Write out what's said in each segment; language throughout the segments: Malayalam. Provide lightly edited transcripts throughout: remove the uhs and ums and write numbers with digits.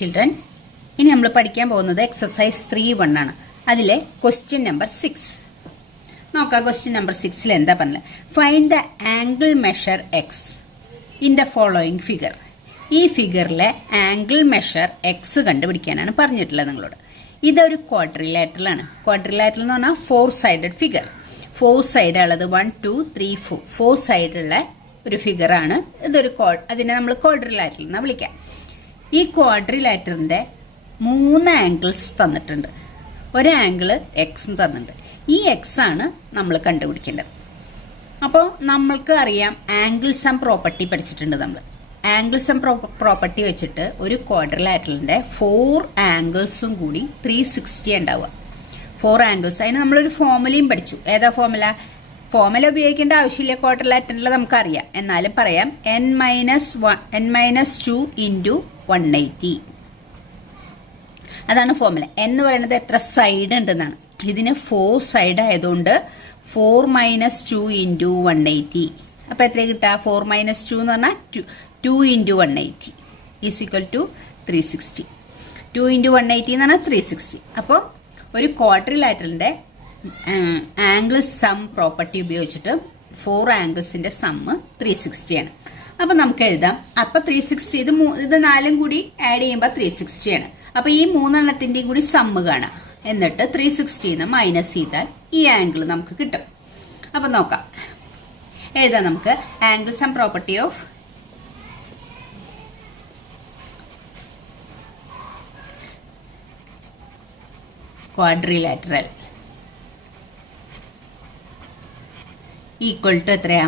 ചിൽഡ്രൻ, ഇനി നമ്മൾ പഠിക്കാൻ പോകുന്നത് എക്സസൈസ് 3.1 ആണ്. അതിലെ ക്വസ്റ്റ്യൻ നമ്പർ 6 നോക്കാം. ക്വസ്റ്റ്യൻ നമ്പർ 6 എന്താ പറഞ്ഞത്? Find the angle measure X in the following figure. ഈ ഫിഗറിലെ ആംഗിൾ മെഷർ എക്സ് കണ്ടുപിടിക്കാനാണ് പറഞ്ഞിട്ടുള്ളത് നിങ്ങളോട്. ഇതൊരു ക്വാഡ്രിലാറ്ററൽ ആണ്. ക്വാഡ്രിലാറ്ററൽ എന്ന് പറഞ്ഞാൽ 4 സൈഡഡ് ഫിഗർ. 4 സൈഡ് ഉള്ളത് 1 2 3 4 സൈഡുള്ള ഒരു ഫിഗറാണ്. ഇതൊരു അതിനെ നമ്മൾ ക്വാഡ്രിലാറ്ററൽ എന്നാ വിളിക്കാം. ഈ ക്വാഡ്രിലാറ്ററിന്റെ 3 ആംഗിൾസ് തന്നിട്ടുണ്ട്. ഒരു ആംഗിള് എക്സ് തന്നിട്ടുണ്ട്. ഈ എക്സ് ആണ് നമ്മൾ കണ്ടുപിടിക്കേണ്ടത്. അപ്പോൾ നമ്മൾക്ക് അറിയാം ആംഗിൾ സം പ്രോപ്പർട്ടി പഠിച്ചിട്ടുണ്ട് നമ്മൾ. ആംഗിൾ സം പ്രോപ്പർട്ടി വെച്ചിട്ട് ഒരു ക്വാഡ്രിലാറ്ററലിന്റെ 4 ആംഗിൾസും കൂടി 360 ഉണ്ടാവുക. 4 ആംഗിൾസ്. അതിന് നമ്മളൊരു ഫോർമുലയും പഠിച്ചു. ഏതാ ഫോർമുല? ഫോർമുല ഉപയോഗിക്കേണ്ട ആവശ്യമില്ല. ക്വാഡ്രിലാറ്ററലിൽ നമുക്കറിയാം. എന്നാലും പറയാം. n-2 into 180. അതാണ് ഫോർമുല. എന്ന് പറയുന്നത് എത്ര സൈഡ് ഉണ്ടെന്നാണ്. ഇതിന് 4 സൈഡ് ആയതുകൊണ്ട് 4 - 2 ഇൻറ്റു 180. അപ്പൊ എത്ര കിട്ടുക? 4 - 2 എന്ന് പറഞ്ഞാൽ 2 into 180 is equal to 360. 2 into 180 എന്ന് പറഞ്ഞാൽ 360. അപ്പോൾ ഒരു ക്വാഡ്രിലാറ്ററലിന്റെ ആംഗിൾ സം പ്രോപ്പർട്ടി ഉപയോഗിച്ചിട്ട് 4 ആംഗിൾസിന്റെ സമ്മ് 360 ആണ്. അപ്പൊ നമുക്ക് എഴുതാം. അപ്പൊ 360 ഇത് 4 കൂടി ആഡ് ചെയ്യുമ്പോൾ 360 ആണ്. അപ്പൊ ഈ 3 എണ്ണത്തിന്റെയും കൂടി സമ്മ് കാണാം. എന്നിട്ട് 360 മൈനസ് ചെയ്താൽ ഈ ആംഗിൾ നമുക്ക് കിട്ടും. അപ്പൊ നോക്കാം, എഴുതാം നമുക്ക്. Angle sum property of quadrilateral equal to എത്രയാ?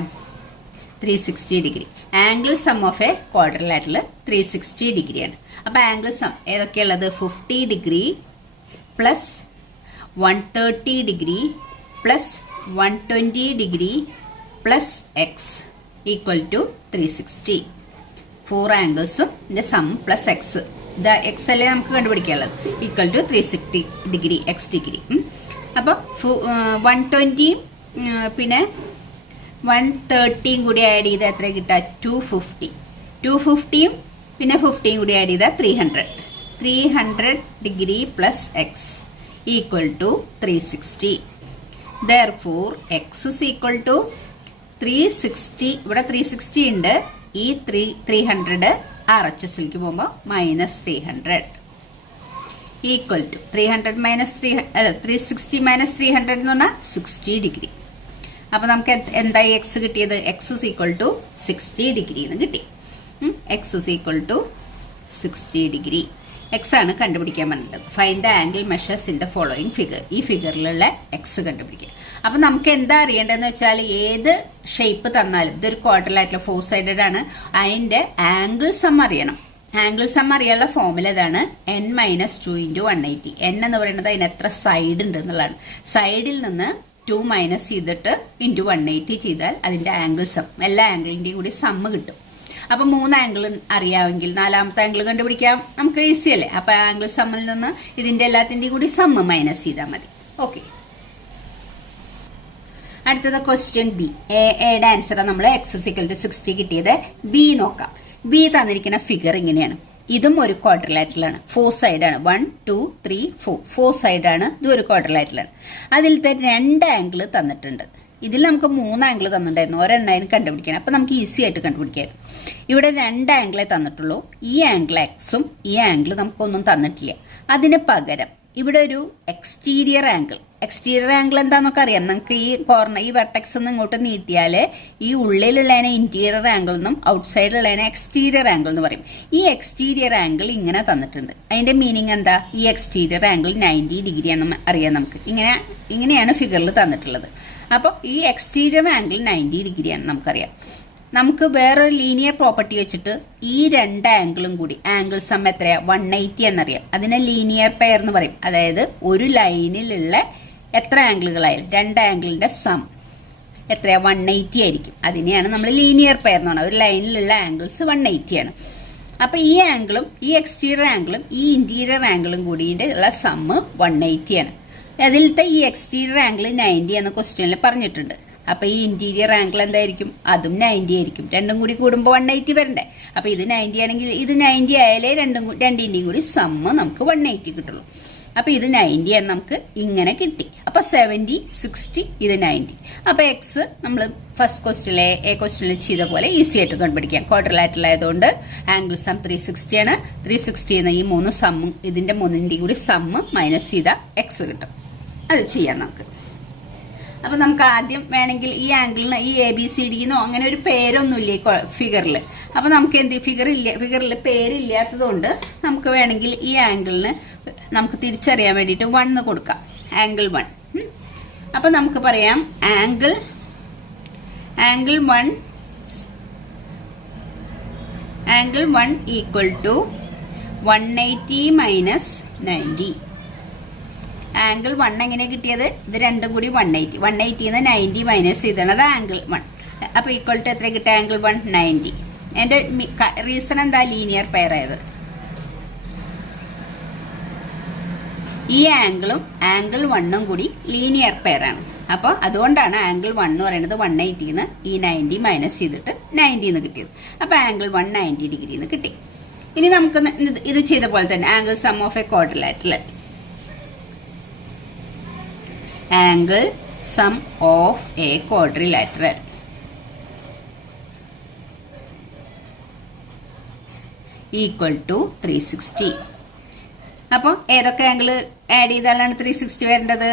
360 degree. Angle sum of a quadrilateral 360 ഡിഗ്രിയാണ്. അപ്പൊ ആംഗിൾ സം ഏതൊക്കെയുള്ളത്? 50 degree plus 130 degree plus 120 degree plus x equal to 360. 4 ആംഗിൾസും സം പ്ലസ് എക്സ്. ഇത് എക്സ് അല്ലേ നമുക്ക് കണ്ടുപിടിക്കാനുള്ളത്. Equal to 360 degree x degree. അപ്പൊ 120 പിന്നെ 130 കൂടി ആഡ് ചെയ്ത് എത്ര കിട്ടുക? 250. 250 പിന്നെ 50 കൂടി ആഡ് ചെയ്താൽ 300 degree plus x equal to 360. Therefore x is equal to 360. ഇവിടെ 360 ഉണ്ട്. ഈ 300 RHSലേക്ക് പോകുമ്പോൾ -300 ഈക്വൽ ടു 360 മൈനസ് 300 എന്ന് പറഞ്ഞാൽ 60 ഡിഗ്രി. അപ്പൊ നമുക്ക് എന്തായി എക്സ് കിട്ടിയത്? X is equal to 60 degree എന്ന് കിട്ടി. X is equal to 60 degree. X ആണ് കണ്ടുപിടിക്കാൻ പറഞ്ഞത്. Find the angle measures in the following figure. ഈ ഫിഗറിലുള്ള എക്സ് കണ്ടുപിടിക്കുക. അപ്പൊ നമുക്ക് എന്താ അറിയേണ്ടതെന്ന് വെച്ചാൽ ഏത് ഷേപ്പ് തന്നാലും, ഇതൊരു ക്വാഡ്രിലാറ്ററൽ 4 സൈഡഡ് ആണ്, അതിന്റെ ആംഗിൾ സം അറിയണം. ആംഗിൾ സം അറിയാനുള്ള ഫോർമുല ഇതാണ്. n-2 into 180. n എന്ന് പറയുന്നത് അതിന് എത്ര സൈഡ് ഉണ്ട് എന്നുള്ളതാണ്. സൈഡിൽ നിന്ന് 2 മൈനസ് ചെയ്തിട്ട് ഇൻറ്റു 180 ചെയ്താൽ അതിന്റെ ആംഗിൾ സം, എല്ലാ ആംഗിളിന്റെയും കൂടി സമ്മ് കിട്ടും. അപ്പൊ 3 ആംഗിൾ അറിയാമെങ്കിൽ 4ാമത്തെ ആംഗിൾ കണ്ടുപിടിക്കാം. നമുക്ക് ഈസി അല്ലേ? അപ്പൊ ആംഗിൾ സമ്മിൽ നിന്ന് ഇതിന്റെ എല്ലാത്തിന്റെയും കൂടി സമ്മ് മൈനസ് ചെയ്താൽ മതി. ഓക്കെ, അടുത്തത് ക്വസ്റ്റ്യൻ ബി. എയുടെ ആൻസർ നമ്മൾ എക്സ് ഇക്വൽ ടു 60 കിട്ടിയത്. ബി നോക്കാം. ബി തന്നിരിക്കുന്ന ഫിഗർ ഇങ്ങനെയാണ്. ഇതും ഒരു ക്വാഡ്രിലാറ്ററൽ ആണ്. 4 സൈഡാണ്. 1 2 3 4 സൈഡാണ്. ഇതും ഒരു ക്വാഡ്രിലാറ്ററൽ ആണ്. അതിലത്തെ 2 ആംഗിൾ തന്നിട്ടുണ്ട്. ഇതിൽ നമുക്ക് 3 ആംഗിൾ തന്നിട്ടുണ്ടായിരുന്നു. ഒരെണ്ണായിരുന്നു കണ്ടുപിടിക്കാൻ. അപ്പൊ നമുക്ക് ഈസി ആയിട്ട് കണ്ടുപിടിക്കായിരുന്നു. ഇവിടെ 2 ആംഗിളെ തന്നിട്ടുള്ളൂ. ഈ ആംഗിൾ എക്സും ഈ ആംഗിൾ നമുക്കൊന്നും തന്നിട്ടില്ല. അതിന് പകരം ഇവിടെ ഒരു എക്സ്റ്റീരിയർ ആംഗിൾ എന്താന്നൊക്കെ അറിയാം. നമുക്ക് ഈ കോർണർ, ഈ വെർട്ടെക്സ് നിന്ന് ഇങ്ങോട്ട് നീട്ടിയാല് ഈ ഉള്ളിലുള്ളതിനെ ഇന്റീരിയർ ആംഗിൾ എന്നും ഔട്ട്സൈഡിലുള്ളതിനെ എക്സ്റ്റീരിയർ ആംഗിൾ എന്ന് പറയും. ഈ എക്സ്റ്റീരിയർ ആംഗിൾ ഇങ്ങനെ തന്നിട്ടുണ്ട്. അതിന്റെ മീനിങ് എന്താ? ഈ എക്സ്റ്റീരിയർ ആംഗിൾ 90 ഡിഗ്രി ആണെന്ന് അറിയാം നമുക്ക്. ഇങ്ങനെയാണ് ഫിഗറിൽ തന്നിട്ടുള്ളത്. അപ്പോൾ ഈ എക്സ്റ്റീരിയർ ആംഗിൾ 90 ഡിഗ്രിയാണ് നമുക്കറിയാം. നമുക്ക് വേറൊരു ലീനിയർ പ്രോപ്പർട്ടി വെച്ചിട്ട് ഈ 2 ആംഗിളും കൂടി ആംഗിൾ സം എത്രയാ? 180 എന്നറിയാം. അതിനെ ലീനിയർ പെയർ എന്ന് പറയും. അതായത് ഒരു ലൈനിലുള്ള എത്ര ആംഗിളുകളായാലും 2 ആംഗിളിന്റെ സം എത്രയാ? 180 ആയിരിക്കും. അതിനെയാണ് നമ്മൾ ലീനിയർ പെയർ എന്ന് പറയുന്നത്. ഒരു ലൈനിലുള്ള ആംഗിൾസ് 180 ആണ്. അപ്പൊ ഈ ആംഗിളും ഈ എക്സ്റ്റീരിയർ ആംഗിളും ഈ ഇന്റീരിയർ ആംഗിളും കൂടിയിട്ട് ഉള്ള സമ്മ് 180 ആണ്. അതിലത്തെ ഈ എക്സ്റ്റീരിയർ ആംഗിൾ 90 എന്ന ക്വസ്റ്റ്യനിൽ പറഞ്ഞിട്ടുണ്ട്. അപ്പൊ ഈ ഇന്റീരിയർ ആംഗിൾ എന്തായിരിക്കും? അതും 90 ആയിരിക്കും. രണ്ടും കൂടി കൂടുമ്പോൾ 180 വരണ്ടേ? അപ്പൊ ഇത് 90 ആണെങ്കിൽ ഇത് 90 ആയാലേ രണ്ടിന്റെയും കൂടി സമ്മ് നമുക്ക് 180 കിട്ടുള്ളൂ. അപ്പൊ ഇത് 90 എന്ന് നമുക്ക് ഇങ്ങനെ കിട്ടി. അപ്പൊ 70, 60, ഇത് 90. അപ്പൊ എക്സ് നമ്മൾ ഫസ്റ്റ് ക്വസ്റ്റ്യനിൽ ചെയ്ത പോലെ ഈസി ആയിട്ട് കണ്ടുപിടിക്കാം. ക്വാഡ്രിലാറ്ററൽ ആയതുകൊണ്ട് ആംഗിൾ സം 360 ആണ്. 360 എന്ന ഈ മൂന്ന് സമ്മും ഇതിന്റെ മൂന്നിന്റെയും കൂടി സമ്മ് മൈനസ് ചെയ്ത എക്സ് കിട്ടും. അത് ചെയ്യാം നമുക്ക്. അപ്പൊ നമുക്ക് ആദ്യം വേണമെങ്കിൽ ഈ ആംഗിളിന് ഈ ABCDന്നോ അങ്ങനെ ഒരു പേരൊന്നുമില്ല ഫിഗറിൽ. അപ്പൊ നമുക്ക് എന്ത് ഫിഗറിൽ പേരില്ലാത്തതുകൊണ്ട് നമുക്ക് വേണമെങ്കിൽ ഈ ആംഗിളിന് നമുക്ക് തിരിച്ചറിയാൻ വേണ്ടിയിട്ട് 1 കൊടുക്കാം. ആംഗിൾ 1. അപ്പൊ നമുക്ക് പറയാം angle 1 equal to 180 minus 90. Angle 1 എങ്ങനെ കിട്ടിയത്? ഇത് രണ്ടും കൂടി 180. 180 90 മൈനസ് ചെയ്താണ് അത് ആംഗിൾ 1. അപ്പൊ ഈക്വൽ ടു എത്ര കിട്ടുക? ആംഗിൾ 1 90. എന്റെ റീസൺ എന്താ? ലീനിയർ പെയർ ആയത്. ഈ ആംഗിളും ആംഗിൾ 1ഉം കൂടി ലീനിയർ പെയർ ആണ്. അപ്പൊ അതുകൊണ്ടാണ് ആംഗിൾ 1 എന്ന് പറയുന്നത് 180 ഈ 90 മൈനസ് ചെയ്തിട്ട് 90 കിട്ടിയത്. അപ്പൊ ആംഗിൾ 1 90 ഡിഗ്രി കിട്ടി. ഇനി നമുക്ക് ഇത് ചെയ്ത പോലെ തന്നെ angle sum of a quadrilateral. Angle sum of a quadrilateral equal to 360. അപ്പോൾ ഏതൊക്കെ ആംഗിൾ ആഡ് ചെയ്താലാണ് 360 വരേണ്ടത്?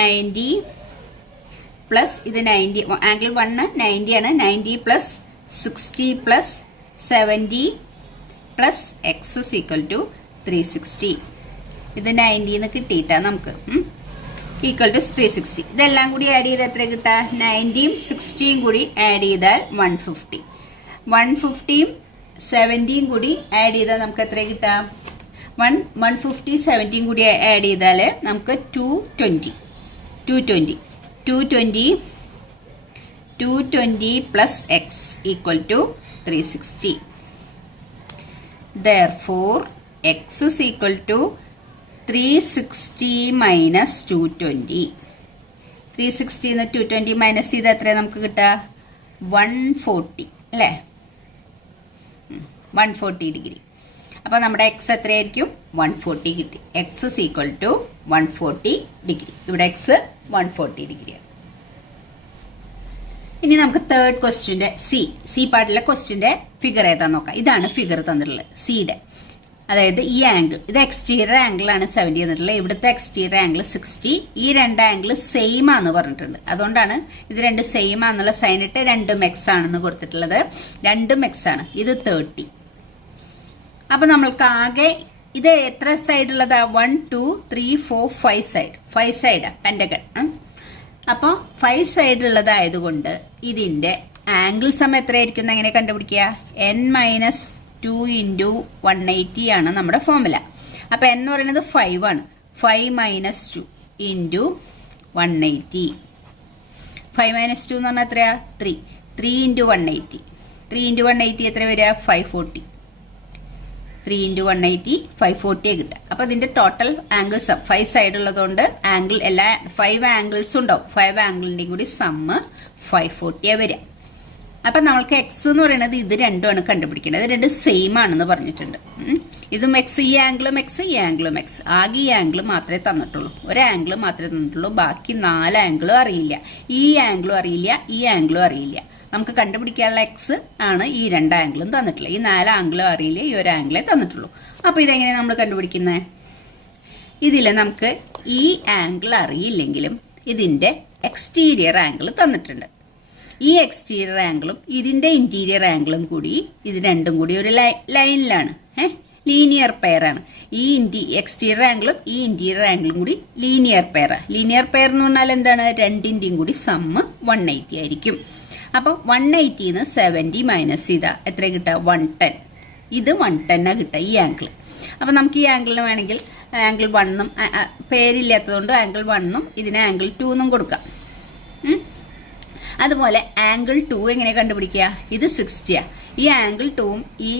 90 പ്ലസ് ഇത് 90. ആംഗിൾ 1 90 ആണ്. 90 plus 60 plus 70 plus x is equal to 360. ഇത് 90 കിട്ടിയിട്ടാ നമുക്ക് ഈക്വൽ ടു 360. ഇതെല്ലാം കൂടി ആഡ് ചെയ്ത് എത്ര കിട്ടുക? 90യും 60യും കൂടി ആഡ് ചെയ്താൽ 150. 150യും 70യും കൂടി ആഡ് ചെയ്താൽ നമുക്ക് എത്ര കിട്ടുക? 150 70യും കൂടി ആഡ് ചെയ്താൽ നമുക്ക് 220 plus x equal to 360. Therefore, x is equal to 360 minus 220. 360 220 minus ചെയ്ത് എത്ര നമുക്ക് കിട്ടുക? 140 അല്ലേ? 140 ഡിഗ്രി. അപ്പൊ നമ്മുടെ എക്സ് എത്രയായിരിക്കും? 140 കിട്ടി. X is equal to 140 degree. ഇവിടെ എക്സ് 140 ഡിഗ്രിയാണ്. ഇനി നമുക്ക് തേർഡ് ക്വസ്റ്റ്യന്റെ സി പാർട്ടിലെ ക്വസ്റ്റ്യന്റെ ഫിഗർ ഏതാന്ന് നോക്കാം. ഇതാണ് ഫിഗർ തന്നിട്ടുള്ളത് സിയുടെ. അതായത് ഈ ആംഗിൾ ഇത് എക്സ്റ്റീരിയർ ആംഗിൾ ആണ് 70 തന്നിട്ടുള്ളത്. ഇവിടുത്തെ എക്സ്റ്റീരിയർ ആംഗിൾ 60. ഈ രണ്ട് ആംഗിൾ സെയിം ആണെന്ന് പറഞ്ഞിട്ടുണ്ട്. അതുകൊണ്ടാണ് ഇത് രണ്ട് സെയിം ആണെന്നുള്ള സൈൻ ഇട്ട് രണ്ടും എക്സ് ആണെന്ന് കൊടുത്തിട്ടുള്ളത്. രണ്ടും എക്സ് ആണ്. ഇത് 30. അപ്പൊ നമ്മൾക്ക് ആകെ ഇത് എത്ര സൈഡ് ഉള്ളതാ? 1 2 3 4 5 സൈഡ്. 5 സൈഡാ പെന്റഗൺ. അപ്പൊ 5 സൈഡ് ഉള്ളതായതുകൊണ്ട് ഇതിന്റെ ആംഗിൾ സം എത്രയായിരിക്കും എങ്ങനെ കണ്ടുപിടിക്കുക? n മൈനസ് 2 ഇൻറ്റു 180 ആണ് നമ്മുടെ ഫോർമുല. അപ്പൊ n എന്ന് പറയുന്നത് 5 ആണ്. 5 മൈനസ് 2 ഇൻറ്റു 180. 5 മൈനസ് 2 എന്ന് പറഞ്ഞാൽ എത്രയാ? 3. 3 ഇൻറ്റു 180. 3 ഇൻറ്റു 180 എത്ര വരിക? 540. 3 ഇൻറ്റു 180 540 കിട്ടുക. അപ്പൊ ഇതിന്റെ ടോട്ടൽ ആംഗിൾ സം 5 സൈഡ് ഉള്ളതുകൊണ്ട് ആംഗിൾ എല്ലാ 5 ആംഗിൾസും ഉണ്ടാവും. 5 ആംഗിളിന്റെയും കൂടി സമ്മ് 540 വരിക. അപ്പൊ നമ്മൾക്ക് എക്സ് എന്ന് പറയുന്നത് ഇത് രണ്ടുമാണ് കണ്ടുപിടിക്കേണ്ടത്. ഇത് രണ്ട് സെയിം ആണെന്ന് പറഞ്ഞിട്ടുണ്ട്. ഇതും എക്സ്, ഈ ആംഗിളും എക്സ്, ഈ ആംഗിളും എക്സ്. ആകെ ഈ ആംഗിൾ മാത്രമേ തന്നിട്ടുള്ളൂ. ഒരു ആംഗിൾ മാത്രമേ തന്നിട്ടുള്ളൂ. ബാക്കി 4 ആംഗിളും അറിയില്ല. ഈ ആംഗിളും അറിയില്ല, ഈ ആംഗിളും അറിയില്ല. നമുക്ക് കണ്ടുപിടിക്കാനുള്ള എക്സ് ആണ് ഈ 2 ആംഗിളും തന്നിട്ടുള്ളത്. ഈ 4 ആംഗിളും അറിയില്ല, ഈ ഒരു ആംഗിളേ തന്നിട്ടുള്ളൂ. അപ്പൊ ഇതെങ്ങനെയാണ് നമ്മൾ കണ്ടുപിടിക്കുന്നത്? ഇതിൽ നമുക്ക് ഈ ആംഗിൾ അറിയില്ലെങ്കിലും ഇതിന്റെ എക്സ്റ്റീരിയർ ആംഗിൾ തന്നിട്ടുണ്ട്. ഈ എക്സ്റ്റീരിയർ ആംഗിളും ഇതിന്റെ ഇന്റീരിയർ ആംഗിളും കൂടി ഇത് രണ്ടും കൂടി ഒരു ലൈനിലാണ്. ലീനിയർ പെയർ ആണ്. ഈ എക്സ്റ്റീരിയർ ആംഗിളും ഈ ഇന്റീരിയർ ആംഗിളും കൂടി ലീനിയർ പെയർ. ലീനിയർ പെയർ എന്ന് പറഞ്ഞാൽ എന്താണ്? രണ്ടിന്റെയും കൂടി സമ്മ് 180 ആയിരിക്കും. അപ്പൊ 180 70 മൈനസ് ചെയ്താ എത്ര കിട്ടുക? 110. ഇത് 110 കിട്ടുക ഈ ആംഗിൾ. അപ്പൊ നമുക്ക് ഈ ആംഗിളിന് വേണമെങ്കിൽ ആംഗിൾ 1ഉം പേരില്ലാത്തതുകൊണ്ട് ആംഗിൾ 1ഉം ഇതിന് ആംഗിൾ 2 കൊടുക്കാം. അതുപോലെ ആംഗിൾ 2 എങ്ങനെ കണ്ടുപിടിക്കുക? ഇത് 60. ഈ ആംഗിൾ 2ഉം ഈ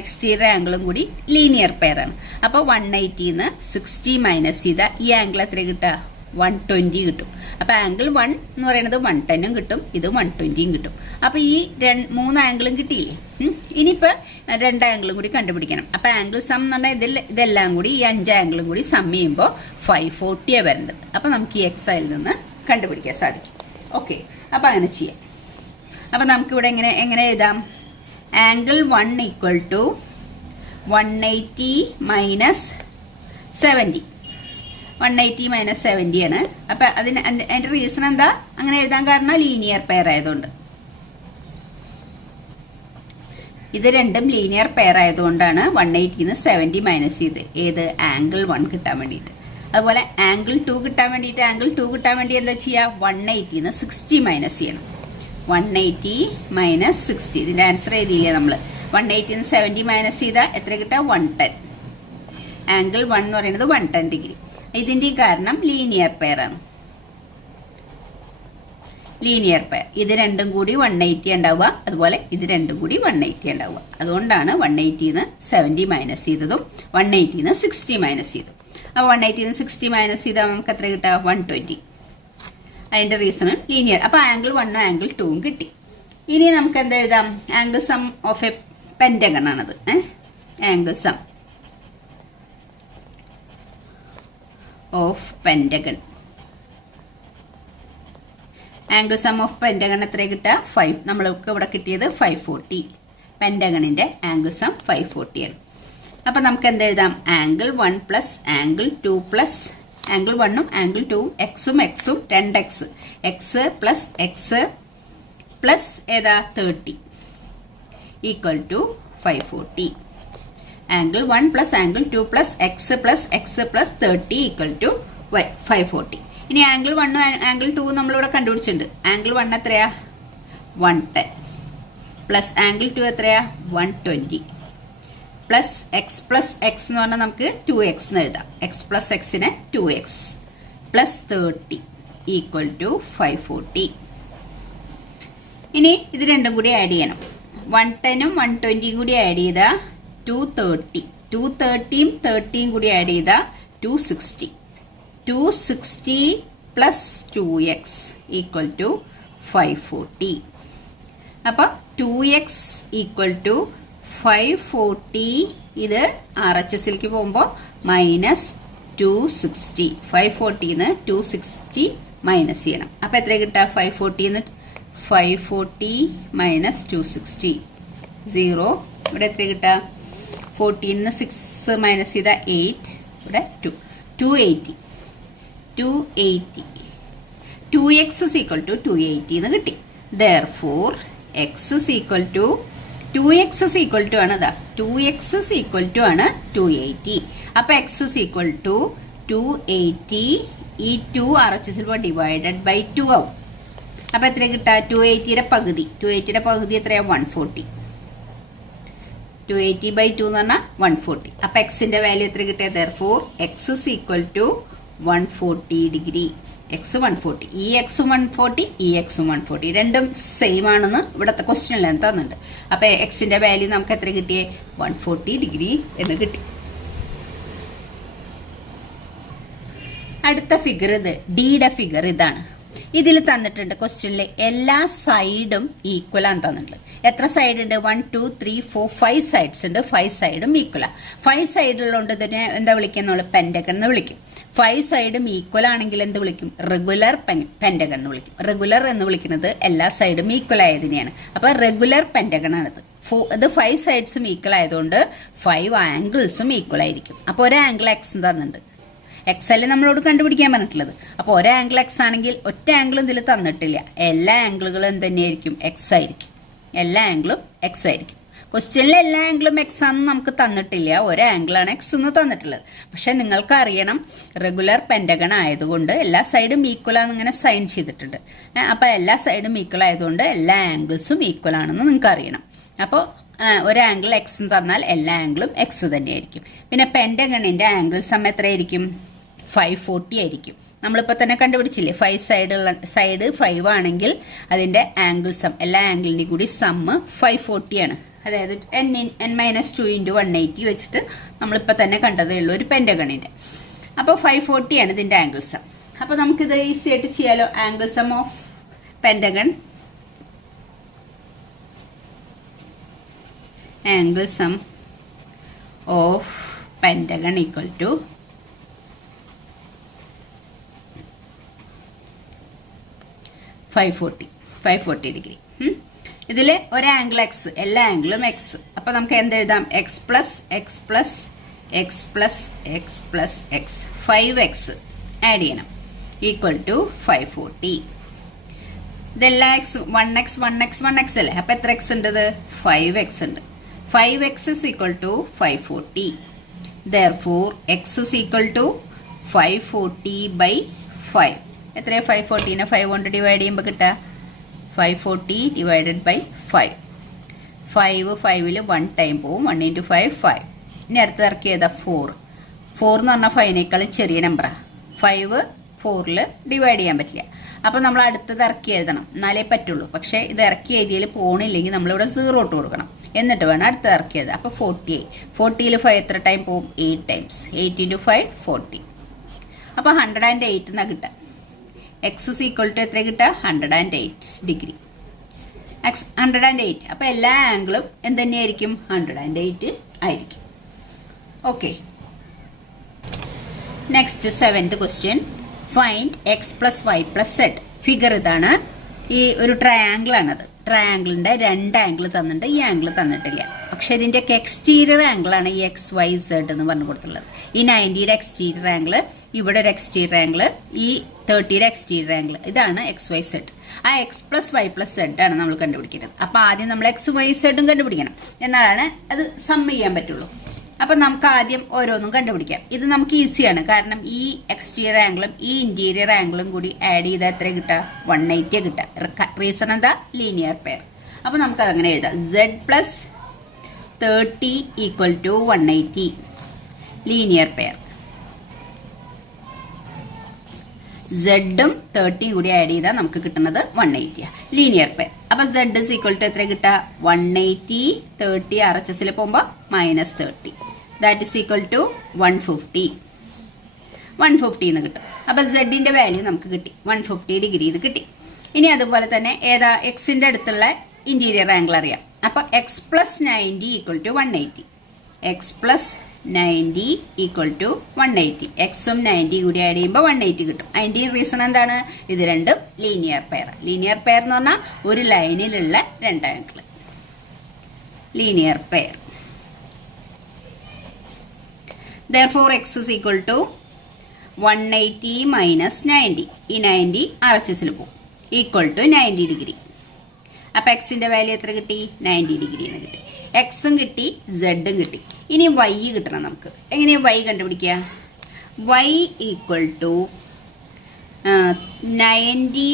എക്സ്റ്റീരിയർ ആംഗിളും കൂടി ലീനിയർ പെയർ ആണ്. അപ്പൊ 180 60 മൈനസ് ചെയ്താൽ ഈ ആംഗിൾ എത്ര കിട്ടുക? 120 കിട്ടും. അപ്പൊ ആംഗിൾ 1 എന്ന് പറയുന്നത് 110 കിട്ടും, ഇത് 120 കിട്ടും. അപ്പൊ ഈ 3 ആംഗിളും കിട്ടിയില്ലേ. ഇനിയിപ്പോ 2 ആംഗിളും കൂടി കണ്ടുപിടിക്കണം. അപ്പൊ ആംഗിൾ സം എന്ന് പറഞ്ഞാൽ ഇതെല്ലാം കൂടി ഈ 5 ആംഗിളും കൂടി സം ചെയ്യുമ്പോൾ 540 വരേണ്ടത്. അപ്പൊ നമുക്ക് ഈ എക്സ് അതിൽ നിന്ന് കണ്ടുപിടിക്കാൻ സാധിക്കും. ഓക്കെ, അപ്പൊ അങ്ങനെ ചെയ്യാം. അപ്പൊ നമുക്കിവിടെ എങ്ങനെ എഴുതാം? Angle 1 equal to 180 minus 70. 180 minus 70 ആണ്. അപ്പൊ അതിന്റെ റീസൺ എന്താ അങ്ങനെ എഴുതാൻ കാരണം? ലീനിയർ പെയർ ആയതുകൊണ്ട്. ഇത് രണ്ടും ലീനിയർ പെയർ ആയതുകൊണ്ടാണ് 180 70 മൈനസ് ചെയ്ത് ഏത് ആംഗിൾ 1 കിട്ടാൻ വേണ്ടിയിട്ട്. അതുപോലെ ആംഗിൾ 2 കിട്ടാൻ വേണ്ടി എന്താ ചെയ്യുക? 180 60 മൈനസ് ചെയ്യണം. 180 മൈനസ് 60, ഇതിന്റെ ആൻസർ എഴുതിയില്ലേ നമ്മള്? 180 70 മൈനസ് ചെയ്താൽ എത്ര കിട്ടുക? 110. ആംഗിൾ 1 എന്ന് പറയുന്നത് 110 ഡിഗ്രി. ഇതിന്റെ കാരണം ലീനിയർ പെയർ ആണ്. ലീനിയർ പെയർ ഇത് രണ്ടും കൂടി 180 ഉണ്ടാവുക, അതുപോലെ ഇത് രണ്ടും കൂടി 180 ഉണ്ടാവുക. അതുകൊണ്ടാണ് 180 70 മൈനസ് ചെയ്തതും 180 60 മൈനസ് ചെയ്തതും. അപ്പൊ 180 60 മൈനസ് ചെയ്താൽ നമുക്ക് എത്ര കിട്ടുക? 120. അതിന്റെ റീസൺ ലീനിയർ. അപ്പൊ ആംഗിൾ 1ഉം ആംഗിൾ 2ഉം കിട്ടി. ഇനി നമുക്ക് എന്താ എഴുതാം? Angle sum of a pentagon ആണത്. Angle sum of pentagon. Angle sum of pentagon എത്ര കിട്ടുക? 5. നമ്മൾക്ക് ഇവിടെ കിട്ടിയത് 540. പെന്റഗണിന്റെ ആംഗിൾ സം 540 ആണ്. അപ്പൊ നമുക്ക് എന്ത് എഴുതാം? Angle 1 plus angle 2 plus angle 1ഉം ആംഗിൾ 2ഉം എക്സും 2x, എക്സ് പ്ലസ് ഏതാ 30 equal to 540. Angle 1 plus angle 2 plus x plus 30 equal to 540. ഇനി ആംഗിൾ 1ഉം ആംഗിൾ 2ഉം നമ്മളിവിടെ കണ്ടുപിടിച്ചിട്ടുണ്ട്. ആംഗിൾ 1 എത്രയാ? 110 പ്ലസ് ആംഗിൾ 2 എത്രയാ? 120 പ്ലസ് എക്സ് എന്ന് പറഞ്ഞാൽ നമുക്ക് 2x എന്ന് എഴുതാം. എക്സ് പ്ലസ് എക്സിന് 2x പ്ലസ് 30 ഈക്വൽ ടു 540. ഇനി ഇത് രണ്ടും കൂടി ആഡ് ചെയ്യണം. 110ഉം 120 കൂടി ആഡ് ചെയ്താൽ 230. 230ഉം 30ഉം കൂടി ആഡ് ചെയ്താൽ 260. 260 പ്ലസ് 2x ഈക്വൽ ടു 540. അപ്പൊ 2x ഈക്വൽ ടു 540. ഇത് RHSലേക്ക് പോകുമ്പോൾ മൈനസ് 260. 540 260 മൈനസ് ചെയ്യണം. അപ്പൊ എത്ര കിട്ടുക? 540 മൈനസ് 260 0. ഇവിടെ എത്ര കിട്ടുക? 14 6 മൈനസ് ചെയ്ത 8. ഇവിടെ 280. 2x is equal to 280 എന്ന് കിട്ടി. Therefore x is equal to 2x is equal to ആണ് 280. അപ്പൊ x is equal to 280. ഈ 2 RHS ഡിവൈഡഡ് ബൈ 2 ആവും. അപ്പൊ എത്ര കിട്ടുക? 280യുടെ പകുതി എത്രയാ? 140. 280 by 2 എന്ന് പറഞ്ഞാൽ 140. അപ്പൊ എക്സിന്റെ വാല്യൂ എത്ര കിട്ടിയ? Therefore x is equal to 140 degree. X 140. ഈ എക്സും 140, ഈ എക്സും 140 രണ്ടും സെയിം ആണെന്ന് ഇവിടത്തെ ക്വസ്റ്റ്യനിൽ തന്നിട്ടുണ്ട്. അപ്പൊ എക്സിന്റെ വാല്യൂ നമുക്ക് എത്ര കിട്ടിയേ? 140 ഡിഗ്രി എന്ന് കിട്ടി. അടുത്ത ഫിഗർ ഇത് ഡിയുടെ ഫിഗർ ഇതാണ്. ഇതിൽ തന്നിട്ടുണ്ട് ക്വസ്റ്റ്യനിൽ എല്ലാ സൈഡും ഈക്വൽ ആണ് തന്നിട്ടുള്ളത്. എത്ര സൈഡ് ഉണ്ട്? 1 2 3 4 5 സൈഡ്സ് ഉണ്ട്. 5 സൈഡും ഈക്വലാ. 5 സൈഡുള്ളതുകൊണ്ട് ഇതിനെ എന്താ വിളിക്കുക? പെന്റഗൺ എന്ന് വിളിക്കും. 5 സൈഡും ഈക്വൽ ആണെങ്കിൽ എന്ത് വിളിക്കും? റെഗുലർ പെന്റഗൺ എന്ന് വിളിക്കും. റെഗുലർ എന്ന് വിളിക്കുന്നത് എല്ലാ സൈഡും ഈക്വൽ ആയതിനെയാണ്. അപ്പൊ റെഗുലർ പെന്റഗൺ ആണിത്. ഇത് 5 സൈഡ്സും ഈക്വൽ ആയതുകൊണ്ട് 5 ആംഗിൾസും ഈക്വൽ ആയിരിക്കും. അപ്പൊ ഒരു ആംഗിൾ എക്സ് തന്നിട്ടുണ്ട്. എക്സ് അല്ലേ നമ്മളോട് കണ്ടുപിടിക്കാൻ പറഞ്ഞിട്ടുള്ളത്. അപ്പൊ ഒരു ആംഗിൾ എക്സ് ആണെങ്കിൽ ഒറ്റ ആംഗിളും ഇതിൽ തന്നിട്ടില്ല. എല്ലാ ആംഗിളുകളും എന്ത് തന്നെയായിരിക്കും? എക്സ് ആയിരിക്കും. എല്ലാ ആംഗിളും എക്സ് ആയിരിക്കും. ക്വസ്റ്റ്യനിൽ എല്ലാ ആംഗിളും എക്സ് ആണെന്ന് നമുക്ക് തന്നിട്ടില്ല. ഒരു ആംഗിളാണ് എക്സ് എന്ന് തന്നിട്ടുള്ളത്. പക്ഷെ നിങ്ങൾക്ക് അറിയണം, റെഗുലർ പെന്റഗൺ ആയതുകൊണ്ട് എല്ലാ സൈഡും ഈക്വൽ ആണെന്ന് ഇങ്ങനെ സൈൻ ചെയ്തിട്ടുണ്ട്. അപ്പൊ എല്ലാ സൈഡും ഈക്വൽ ആയതുകൊണ്ട് എല്ലാ ആംഗിൾസും ഈക്വൽ ആണെന്ന് നിങ്ങൾക്ക് അറിയണം. അപ്പോൾ ഒരു ആംഗിൾ എക്സ് തന്നാൽ എല്ലാ ആംഗിളും എക്സ് തന്നെയായിരിക്കും. പിന്നെ പെന്റഗണിന്റെ ആംഗിൾ സം എത്രയായിരിക്കും? 540 ആയിരിക്കും. നമ്മളിപ്പോ തന്നെ കണ്ടുപിടിച്ചില്ലേ? 5 സൈഡ് 5 ആണെങ്കിൽ അതിന്റെ ആംഗിൾ സം എല്ലാ ആംഗിളിന്റെയും കൂടി സമ്മ് 540 ആണ്. അതായത് n-2 × 180 വെച്ചിട്ട് നമ്മളിപ്പോ തന്നെ കണ്ടതേ ഉള്ളൂ ഒരു പെന്റഗണിന്റെ. അപ്പൊ 540 ആണ് ഇതിന്റെ ആംഗിൾ സം. അപ്പൊ നമുക്കിത് ഈസി ആയിട്ട് ചെയ്യാലോ. Angle sum of pentagon, angle sum of pentagon equal to 540 degree. ഇതിൽ ഒരു ആംഗിൾ എക്സ്, എല്ലാ ആംഗിളും എക്സ്. അപ്പൊ നമുക്ക് എന്തെഴുതാം? X plus x plus x plus x plus x, 5x add ചെയ്യണം, ഈക്വൽ ടു 540. ഇതെല്ലാം എക്സ്, 1x 1x 1x അല്ലേ? അപ്പൊ എത്ര എക്സ് ഉണ്ട്? 5x ഉണ്ട്. 5x is equal to 540. Therefore, x is equal to 540 by 5. എത്രയാ 540? 5 കൊണ്ട് ഡിവൈഡ് ചെയ്യുമ്പോൾ കിട്ടുക 540 ഡിവൈഡഡ് ബൈ 5. 5ൽ 1 ടൈം പോവും. 1 into 5 5. ഇനി അടുത്ത് ഇറക്കി ചെയ്താൽ 4 എന്ന് പറഞ്ഞാൽ 5നേക്കാളും ചെറിയ നമ്പറാണ്. 5 4ൽ ഡിവൈഡ് ചെയ്യാൻ പറ്റില്ല. അപ്പൊ നമ്മൾ അടുത്തത് ഇറക്കി എഴുതണം, എന്നാലേ പറ്റുള്ളൂ. പക്ഷെ ഇത് ഇറക്കി എഴുതിയിൽ പോണില്ലെങ്കിൽ നമ്മളിവിടെ 0 ഇട്ട് കൊടുക്കണം, എന്നിട്ട് വേണം അടുത്ത ഇറക്കി എഴുതാം. അപ്പൊ 40ൽ 5 എത്ര ടൈം പോവും? 8 ടൈംസ്. 8 into 5 40. അപ്പൊ 108 എന്നാ കിട്ടുക. എക്സ് ഇസ് ഈക്വൽ ടു എത്ര കിട്ടുക? 108 ഡിഗ്രി. 108. അപ്പൊ എല്ലാ ആംഗിളും എന്ത് തന്നെയായിരിക്കും? 108 ആയിരിക്കും. Okay, next 7th question. Find x plus y plus z. Figure ഇതാണ്. ഈ ഒരു ട്രയാങ്കിൾ ആണത്. ട്രയാങ്കിളിന്റെ 2 ആംഗിൾ തന്നിട്ടുണ്ട്, ഈ ആംഗിൾ തന്നിട്ടില്ല. പക്ഷെ ഇതിന്റെയൊക്കെ എക്സ്റ്റീരിയർ ആംഗിൾ ആണ് ഈ എക്സ് വൈ സെഡ് എന്ന് പറഞ്ഞു കൊടുത്തിട്ടുള്ളത്. ഈ 90യുടെ എക്സ്റ്റീരിയർ ആംഗിൾ, ഇവിടെ ഒരു എക്സ്റ്റീരിയർ ആംഗിൾ, ഈ 30യുടെ എക്സ്റ്റീരിയർ ആംഗിൾ, ഇതാണ് എക്സ് വൈ സെഡ്. ആ x plus y plus z ആണ് നമ്മൾ കണ്ടുപിടിക്കേണ്ടത്. അപ്പൊ ആദ്യം നമ്മൾ എക്സ് വൈ സെഡും കണ്ടുപിടിക്കണം, എന്നാലാണ് അത് സം ചെയ്യാൻ പറ്റുള്ളൂ. അപ്പൊ നമുക്ക് ആദ്യം ഓരോന്നും കണ്ടുപിടിക്കാം. ഇത് നമുക്ക് ഈസിയാണ്, കാരണം ഈ എക്സ്റ്റീരിയർ ആംഗിളും ഈ ഇന്റീരിയർ ആംഗിളും കൂടി ആഡ് ചെയ്താൽ എത്ര കിട്ടുക? 180 കിട്ടുക. റീസൺ എന്താ? Linear pair. അപ്പൊ നമുക്ക് അതങ്ങനെ എഴുതാം. Z plus 30 equal to 180, linear pair. സെഡും 30 കൂടി ആഡ് ചെയ്താൽ നമുക്ക് കിട്ടുന്നത് 180, ലീനിയർ പെയർ. അപ്പൊ Z ഇസ് ഈക്വൽ ടു എത്ര കിട്ടുക? 180 30 RHS പോകുമ്പോ -30, ദാറ്റ് ഇസ് ഈക്വൽ ടു 150 എന്ന് കിട്ടും. അപ്പൊ സെഡിന്റെ വാല്യൂ നമുക്ക് കിട്ടി, 150 ഡിഗ്രി ഇത് കിട്ടി. ഇനി അതുപോലെ തന്നെ ഏതാ? എക്സിന്റെ അടുത്തുള്ള ഇന്റീരിയർ ആംഗിൾ അറിയാം. അപ്പൊ x plus 90 equal to 180. X plus 90 equal to 180. എക്സും 90 കൂടി ആഡ് ചെയ്യുമ്പോൾ 180 കിട്ടും. അതിന്റെ റീസൺ എന്താണ്? ഇത് രണ്ടും ലീനിയർ പെയർ. ലീനിയർ പെയർ എന്ന് പറഞ്ഞാൽ ഒരു ലൈനിലുള്ള 2 angle, linear pair. Therefore, x is equal to 180 minus 90. ഈ 90 RHS പോകും, ഈക്വൽ ടു 90 ഡിഗ്രി. അപ്പൊ എക്സിന്റെ വാല്യൂ എത്ര കിട്ടി? 90 ഡിഗ്രി എന്ന് കിട്ടി. എക്സും കിട്ടി, സെഡും കിട്ടി. ഇനി വൈ കിട്ടണം നമുക്ക്. എങ്ങനെയാ വൈ കണ്ടുപിടിക്കുക? Y equal to 90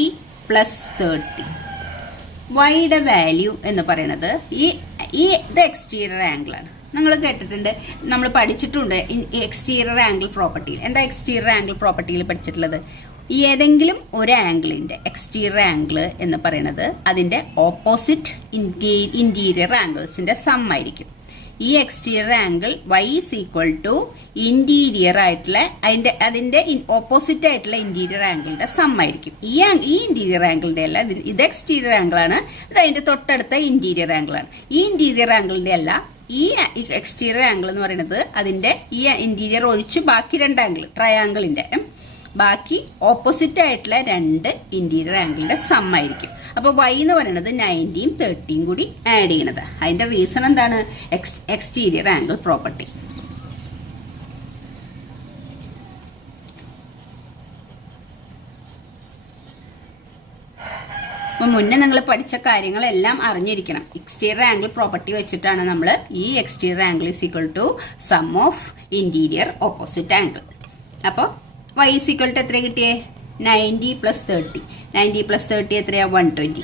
plus 30. വൈയുടെ വാല്യൂ എന്ന് പറയുന്നത് ഇത് എക്സ്റ്റീരിയർ ആംഗിൾ ആണ്. നിങ്ങൾ കേട്ടിട്ടുണ്ട്, നമ്മൾ പഠിച്ചിട്ടുണ്ട് എക്സ്റ്റീരിയർ ആംഗിൾ പ്രോപ്പർട്ടിയിൽ. എന്താ എക്സ്റ്റീരിയർ ആംഗിൾ പ്രോപ്പർട്ടിയിൽ പഠിച്ചിട്ടുള്ളത്? ഏതെങ്കിലും ഒരു ആംഗിളിന്റെ എക്സ്റ്റീരിയർ ആംഗിൾ എന്ന് പറയുന്നത് അതിന്റെ ഓപ്പോസിറ്റ് ഇന്റീരിയർ ആംഗിൾസിന്റെ സം ആയിരിക്കും. ഈ exterior angle y is equal to interior ആയിട്ടുള്ള അതിന്റെ ഓപ്പോസിറ്റ് ആയിട്ടുള്ള ഇന്റീരിയർ ആംഗിളിന്റെ സം ആയിരിക്കും. ഈ ഇന്റീരിയർ ആംഗിളിന്റെ അല്ല, ഇത് എക്സ്റ്റീരിയർ ആംഗിൾ ആണ്, ഇത് അതിന്റെ തൊട്ടടുത്ത ഇന്റീരിയർ ആംഗിൾ ആണ്. ഈ ഇന്റീരിയർ ആംഗിളിന്റെ അല്ല, ഈ എക്സ്റ്റീരിയർ ആംഗിൾ എന്ന് പറയുന്നത് അതിന്റെ ഈ ഇന്റീരിയർ ഒഴിച്ച് ബാക്കി 2 ആംഗിൾ, ട്രയാംഗിളിന്റെ ബാക്കി ഓപ്പോസിറ്റ് ആയിട്ടുള്ള 2 ഇന്റീരിയർ ആംഗിളിന്റെ സം ആയിരിക്കും. അപ്പൊ y എന്ന് പറയുന്നത് 90യും 30യും കൂടി ആഡ് ചെയ്യണത്. അതിന്റെ റീസൺ എന്താണ്? Exterior angle property. അപ്പൊ മുന്നേ നിങ്ങൾ പഠിച്ച കാര്യങ്ങളെല്ലാം അറിഞ്ഞിരിക്കണം. എക്സ്റ്റീരിയർ ആംഗിൾ പ്രോപ്പർട്ടി വെച്ചിട്ടാണ് നമ്മൾ ഈ exterior angle is equal to sum of interior opposite angle. അപ്പോൾ y ഈസ് ഈക്വൽ ടു എത്ര കിട്ടിയേ? 90 പ്ലസ് 30. 90 പ്ലസ് 30 എത്രയാ? 120.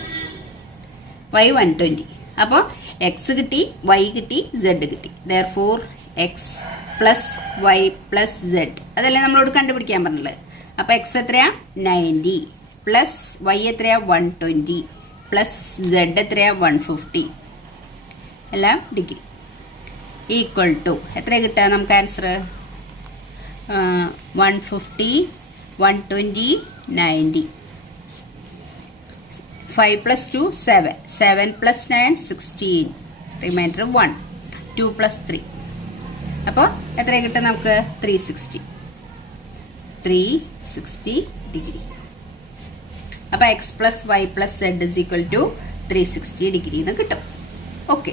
y 120. അപ്പോൾ എക്സ് കിട്ടി, y കിട്ടി, z കിട്ടി. Therefore x plus y plus z, അതല്ലേ നമ്മളോട് കണ്ടുപിടിക്കാൻ പറഞ്ഞത്. അപ്പൊ എക്സ് എത്രയാ? 90 പ്ലസ് y എത്രയാ? 120 പ്ലസ് z എത്രയാ? 150, എല്ലാം ഡിഗ്രി, ഈക്വൽ ടു എത്ര കിട്ടുക നമുക്ക് answer? 150 120, 90. 5 plus 2, 7. 7 plus 9, 16. Remainder 1. 2 plus 3. അപ്പോൾ എത്ര കിട്ടും നമുക്ക്? 360. 360 ഡിഗ്രി. അപ്പോൾ x plus y plus z is equal to 360 degree എന്ന് കിട്ടും. ഓക്കെ.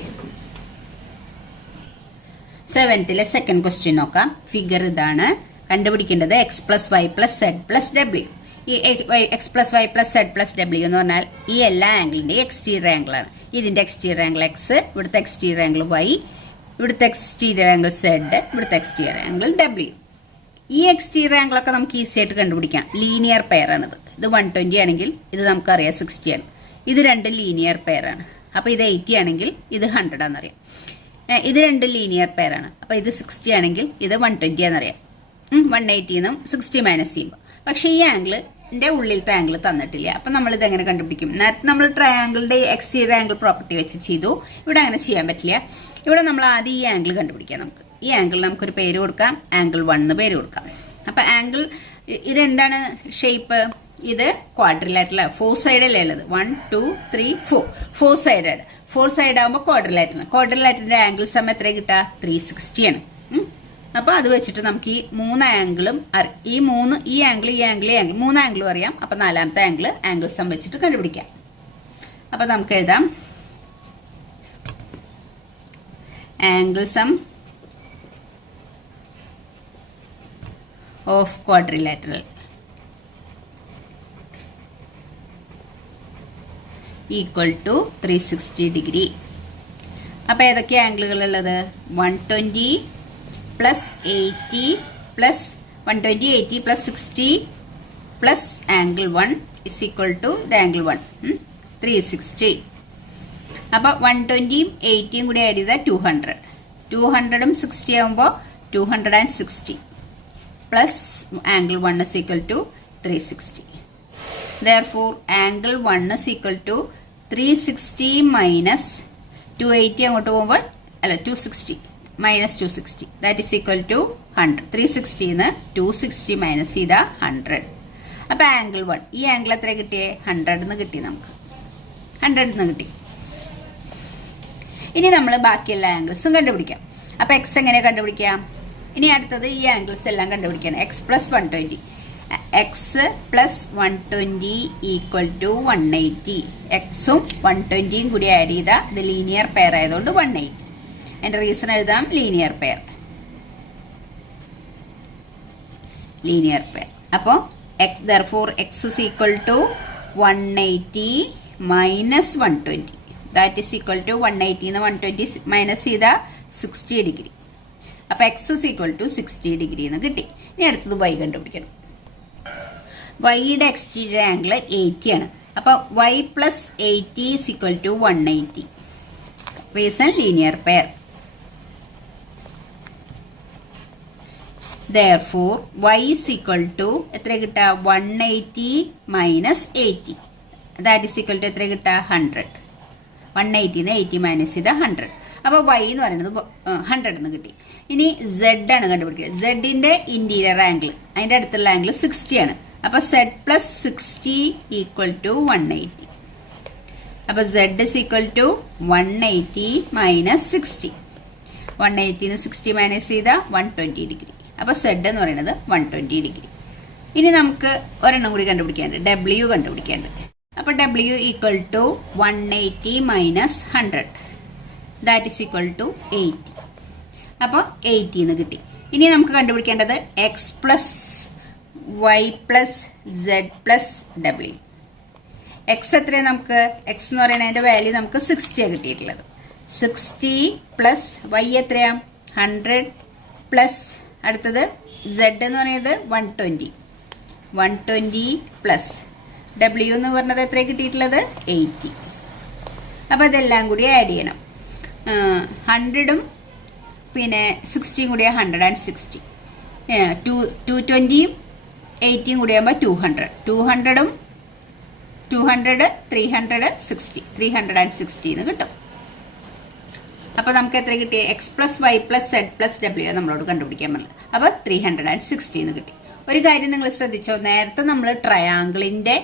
7th സെക്കൻഡ് ക്വസ്റ്റ്യൻ നോക്കാം. ഫിഗർ ഇതാണ്. കണ്ടുപിടിക്കേണ്ടത് x plus y plus z plus ഡബ്ല്യു. ഈ x plus y plus z plus ഡബ്ല്യു എന്ന് പറഞ്ഞാൽ ഈ എല്ലാ ആംഗിളിന്റെ എക്സ്റ്റീരിയർ ആംഗിൾ ആണ്. ഇതിന്റെ എക്സ്റ്റീരിയർ ആംഗിൾ എക്സ്, ഇവിടുത്തെ എക്സ്റ്റീരിയർ ആംഗിൾ വൈ, ഇവിടുത്തെ എക്സ്റ്റീരിയർ ആംഗിൾ സെഡ്, ഇവിടുത്തെ എക്സ്റ്റീരിയർ ആംഗിൾ ഡബ്ല്യു. ഈ എക്സ്റ്റീരിയർ ആംഗിൾ ഒക്കെ നമുക്ക് ഈസി ആയിട്ട് കണ്ടുപിടിക്കാം. ലീനിയർ പെയർ ആണിത്. ഇത് 120 ആണെങ്കിൽ ഇത് നമുക്കറിയാം 60 ആണ്. ഇത് രണ്ട് ലീനിയർ പെയർ ആണ്. അപ്പൊ ഇത് 80 ആണെങ്കിൽ ഇത് 100 ആണെന്നറിയാം. ഇത് രണ്ട് ലീനിയർ പെയർ ആണ്. അപ്പൊ ഇത് 60 ആണെങ്കിൽ ഇത് 120 ആണെന്നറിയാം. 180 60 മൈനസ് ചെയ്യുമ്പോൾ. പക്ഷെ ഈ ആംഗിളിന്റെ ഉള്ളിലത്തെ ആംഗിൾ തന്നിട്ടില്ല. അപ്പൊ നമ്മൾ ഇത് എങ്ങനെ കണ്ടുപിടിക്കും? നേരത്തെ നമ്മൾ ട്രയാംഗിളിന്റെ എക്സ്റ്റീരിയർ ആംഗിൾ പ്രോപ്പർട്ടി വെച്ച് ചെയ്തു. ഇവിടെ അങ്ങനെ ചെയ്യാൻ പറ്റില്ല. ഇവിടെ നമ്മൾ ആദ്യം ഈ ആംഗിൾ കണ്ടുപിടിക്കാം. നമുക്ക് ഈ ആംഗിൾ നമുക്കൊരു പേര് കൊടുക്കാം. ആംഗിൾ 1 എന്ന് പേര് കൊടുക്കാം. അപ്പൊ ആംഗിൾ ഇതെന്താണ് ഷേപ്പ്? ഇത് ക്വാഡ്രിലാറ്ററൽ, 4 സൈഡല്ലേ ഉള്ളത്. 1 2 3 4 4 സൈഡഡ്. 4 സൈഡ് ആകുമ്പോൾ ക്വാഡ്രിലാറ്ററൽ. ക്വാഡ്രിലാറ്ററിന്റെ ആംഗിൾ സമയം എത്ര കിട്ടുക? 360 ആണ്. അപ്പൊ അത് വെച്ചിട്ട് നമുക്ക് ഈ 3 ആംഗിളും ഈ ആംഗിൾ 3 ആംഗിളും അറിയാം. അപ്പൊ 4ാമത്തെ ആംഗിൾ സം വെച്ചിട്ട് കണ്ടുപിടിക്കാം. അപ്പൊ നമുക്ക് എഴുതാം angle sum of quadrilateral equal to 360 degree. അപ്പൊ ഏതൊക്കെ ആംഗിളുകൾ ഉള്ളത്? 120 plus 80 plus 120 80 plus 60 plus angle 1 is equal to the angle 1 360. അപ്പൊ 120യും 80യും കൂടി ആഡ് ചെയ്താൽ 200. 200ഉം 60 ആകുമ്പോൾ 260 plus angle 1 is equal to 360. Therefore, angle 1 is equal to 360 minus 280 അങ്ങോട്ട് പോകുമ്പോൾ 260 minus 260 that is equal to 100. 360 ന്ന് 260 മൈനസ് ചെയ്താൽ 100. അപ്പൊ ആംഗിൾ 1 ഈ ആംഗിൾ എത്ര കിട്ടിയേ? 100 എന്ന് കിട്ടി. നമുക്ക് 100 എന്ന് കിട്ടി. ഇനി നമ്മൾ ബാക്കിയുള്ള ആംഗിൾസും കണ്ടുപിടിക്കാം. അപ്പൊ എക്സ് എങ്ങനെ കണ്ടുപിടിക്കാം? ഇനി അടുത്തത് ഈ ആംഗിൾസ് എല്ലാം കണ്ടുപിടിക്കണം. X plus 120. X plus 120 equal to 180. എക്സും 120യും കൂടി ആഡ് ചെയ്താൽ ഇത് ലീനിയർ പെയർ ആയതുകൊണ്ട് 180. അതിന്റെ റീസൺ എഴുതാം. Linear pair. അപ്പോൾ therefore x is equal to 180 minus 120. That is equal to 180 ന്ന് 120 മൈനസ് ചെയ്താൽ 60 ഡിഗ്രി. അപ്പൊ x is equal to 60 degree എന്ന് കിട്ടി. ഇനി അടുത്തത് y കണ്ടുപിടിക്കണം. വൈയുടെ എക്സ്റ്റീരിയർ ആംഗിൾ 80 ആണ്. അപ്പൊ y plus 80 is equal to 180. Reason linear pair. Therefore, y is equal to എത്ര കിട്ടുക? 180 minus 80. That is equal to എത്ര കിട്ടുക? 100. 180 80 മൈനസ് ചെയ്ത 100. അപ്പൊ y എന്ന് പറയുന്നത് 100 എന്ന് കിട്ടി. ഇനി z ആണ് കണ്ടുപിടിക്കുക. z-ന്റെ ഇന്റീരിയർ ആംഗിൾ, അതിന്റെ അടുത്തുള്ള ആംഗിൾ 60 ആണ്. അപ്പൊ z പ്ലസ് 60 ഈക്വൽ ടു 180. അപ്പൊ z is equal to 180 minus 60. 180 60 minus ചെയ്ത 120 ഡിഗ്രി. അപ്പൊ z എന്ന് പറയുന്നത് 120 ഡിഗ്രി. ഇനി നമുക്ക് ഒരെണ്ണം കൂടി കണ്ടുപിടിക്കാനുണ്ട്. w കണ്ടുപിടിക്കാനുണ്ട്. അപ്പൊ w equal to 180 minus 100. That is equal to 80. അപ്പൊ 80 എന്ന് കിട്ടി. ഇനി നമുക്ക് കണ്ടുപിടിക്കേണ്ടത് x plus y plus z plus ഡബ്ല്യു. എക്സ് എത്രയാണ്? നമുക്ക് എക്സ് എന്ന് പറയുന്നതിന്റെ വാല്യൂ നമുക്ക് 60 കിട്ടിയിട്ടുള്ളത്. 60 പ്ലസ് വൈ എത്രയാ? 100 പ്ലസ് അടുത്തത് സെഡ് എന്ന് പറയുന്നത് 120. 120 പ്ലസ് ഡബ്ല്യു എന്ന് പറഞ്ഞത് എത്ര കിട്ടിയിട്ടുള്ളത്? 80. അപ്പൊ ഇതെല്ലാം കൂടി ആഡ് ചെയ്യണം. 100ഉം പിന്നെ 60യും കൂടിയ 160. 220യും 80യും കൂടിയാകുമ്പോൾ 200. 200ഉം 200 360 360 എന്ന് കിട്ടും. അപ്പൊ നമുക്ക് എത്ര കിട്ടി? X plus y plus z plus ഡബ്ല്യു നമ്മളോട് കണ്ടുപിടിക്കാൻ പറ്റില്ല. അപ്പൊ 360 എന്ന് കിട്ടി. ഒരു കാര്യം നിങ്ങൾ ശ്രദ്ധിച്ചോ, നേരത്തെ നമ്മൾ ട്രയാങ്കിളിന്റെ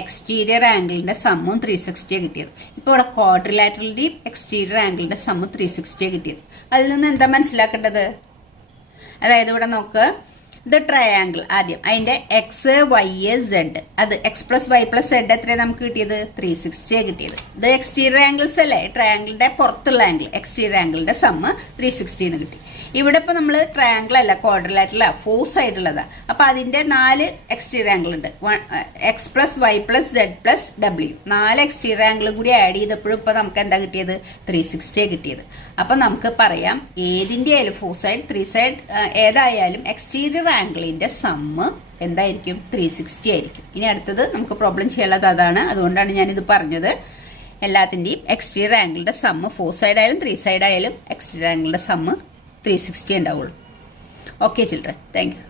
എക്സ്റ്റീരിയർ ആംഗിളിന്റെ സമ്മും 360 കിട്ടിയത്. ഇപ്പൊ ഇവിടെ ക്വാഡ്രിലാറ്ററലിന്റെയും എക്സ്റ്റീരിയർ ആംഗിളിന്റെ സമ്മ് 360 കിട്ടിയത്. അതിൽ നിന്ന് എന്താ മനസ്സിലാക്കേണ്ടത്? അതായത് ഇവിടെ നോക്ക്, ഇത് ട്രയാങ്കിൾ ആദ്യം അതിന്റെ എക്സ് വൈ സെഡ്, അത് x plus y plus z എത്രയാണ് നമുക്ക് കിട്ടിയത്? 360 കിട്ടിയത്. ഇത് എക്സ്റ്റീരിയർ ആംഗിൾസ് അല്ലേ, ട്രയാങ്കിളിന്റെ പുറത്തുള്ള ആംഗിൾ, എക്സ്റ്റീരിയർ ആംഗിളിന്റെ സമ്മ് 360 എന്ന് കിട്ടി. ഇവിടെ ഇപ്പൊ നമ്മള് ട്രയാങ്കിൾ അല്ല, ക്വാഡ്രിലാറ്ററൽ ഫോർ സൈഡുള്ളതാ. അപ്പൊ അതിന്റെ 4 എക്സ്റ്റീരിയർ ആംഗിൾ ഉണ്ട്. X plus y plus z plus ഡബ്ല്യു, 4 എക്സ്റ്റീരിയർ ആംഗിൾ കൂടി ആഡ് ചെയ്തപ്പോഴും ഇപ്പൊ നമുക്ക് എന്താ കിട്ടിയത്? 360 കിട്ടിയത്. അപ്പൊ നമുക്ക് പറയാം, ഏതിന്റെ ആയാലും ഫോർ സൈഡ്, ത്രീ സൈഡ് ഏതായാലും എക്സ്റ്റീരിയർ ആംഗിളിന്റെ സമ്മ് എന്തായിരിക്കും? 360 ആയിരിക്കും. ഇനി അടുത്തത് നമുക്ക് പ്രോബ്ലം ചെയ്യാനുള്ളത് അതാണ്. അതുകൊണ്ടാണ് ഞാനിത് പറഞ്ഞത്. എല്ലാത്തിന്റെയും എക്സ്റ്റീരിയർ ആംഗിളിന്റെ സമ്മ് ഫോർ സൈഡ് ആയാലും ത്രീ സൈഡ് ആയാലും എക്സ്റ്റീരിയർ ആംഗിളിന്റെ സമ്മ് 360 ഉണ്ടാവുള്ളൂ. Okay children, thank you.